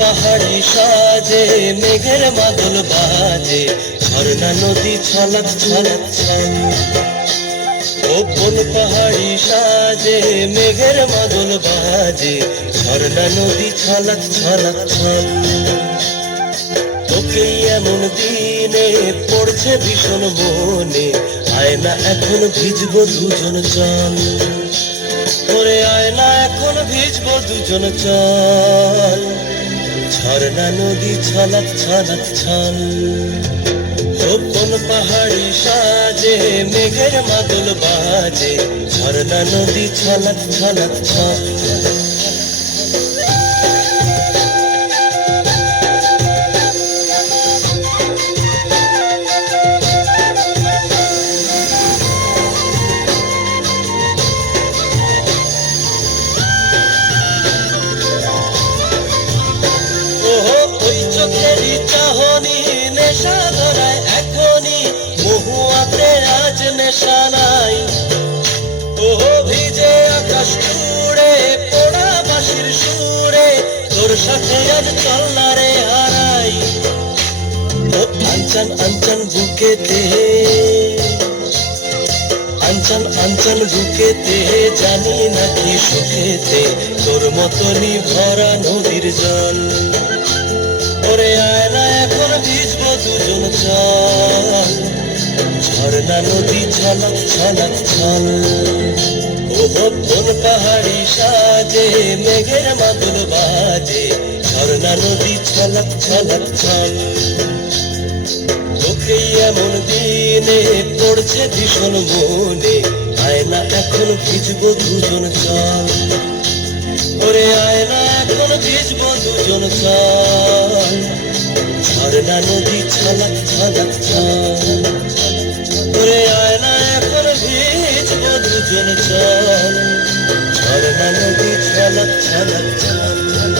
পাহাড়ি সাজে মেঘের মাদল বাজে, ঝর্ণা নদী ছলক ছলক ছল। কোন পাহাড়ি সাজে মেঘের মাদল বাজে, ঝর্ণা নদী ছলক ছলক ছল। তোকে এমন দিনে পড়ছে ভীষণ মনে, আয় না এখন ভিজবো দুজন চল। ওরে আয় না এখন ভিজবো দুজন চল, ঝর্ণা নদী ছলক ছলক ছল। কোন পাহাড়ি সাজে মেঘের মাদল বাজে, ঝর্ণা নদী ছলক ছলক ছল। ওই চোখেরই চাহনি নেশা ধরায় এখনই, মহুয়াতে আজ নেশা নাই। ভিজে আকাশ জুড়ে পোড়া বাঁশির সুরে, তোর সাথে আজ চল না রে হারাই। আঞ্চল আঞ্চল বুকেতে, আঞ্চল আঞ্চল বুকেতে, জানি নাকি সুখেতে তোর মতনই ভরা নদীর জল। ওরে আয় না এখন ভিজবো দুজন চল, ঝর্ণা নদী ছলক ছলক ছল। কোন পাহাড়ি সাজে মেঘের মাদল বাজে, ঝর্ণা নদী ছলক ছলক ছল। তোকে এমন দিনে পড়ছে ভীষণ মনে, আয় না এখন ভিজবো দুজন চল। ওরে আয় না এখন ভিজবো দুজন চল, ঝর্ণা নদী ছলক ছলক ছল। ওরে আয় না এখন ভিজবো দুজন চল, ঝর্ণা নদী ছলক ছলক ছল।